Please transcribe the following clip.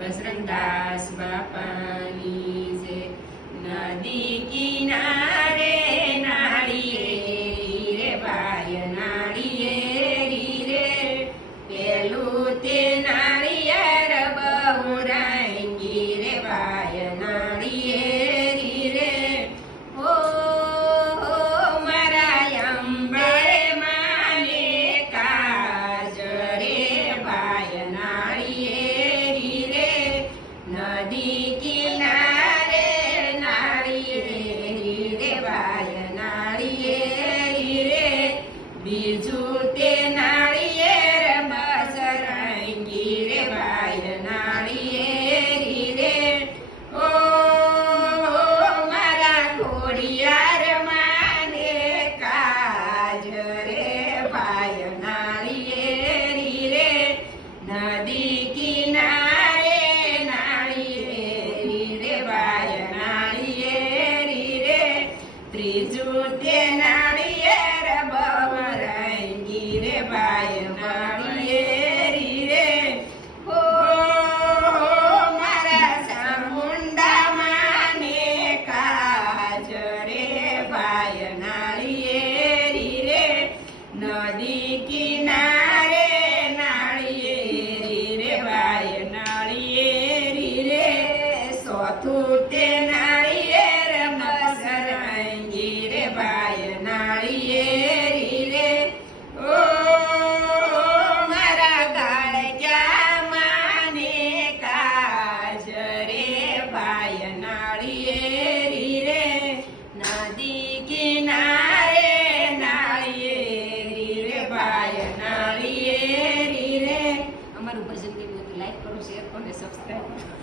બસરંગા કાજ રે ભાઈ નાળિયેરી રે નદી કિનારે નાળિયેરી રે ભાઈ નાળિયેરી રે ત્રીજું તે નાળિયેર બવરંગી રે ભાઈ નાળિયેરી રે હો મારા ચામુંડા માને કાજ રે ભાઈ સોથું તે નાળિયેર મસરંગી રે ભાઈ, નાળિયેરી રે ઓ, મારા ગાળ જામાને કાજ રે ભાઈ, નાળિયેરી રે નદી કિનારે નાળિયેરી રે ભાઈ, નાળિયેરી રે અમારું ભજન કેવું લાઈક કરો શેર કરો ને સબસ્ક્રાઈબ કરો.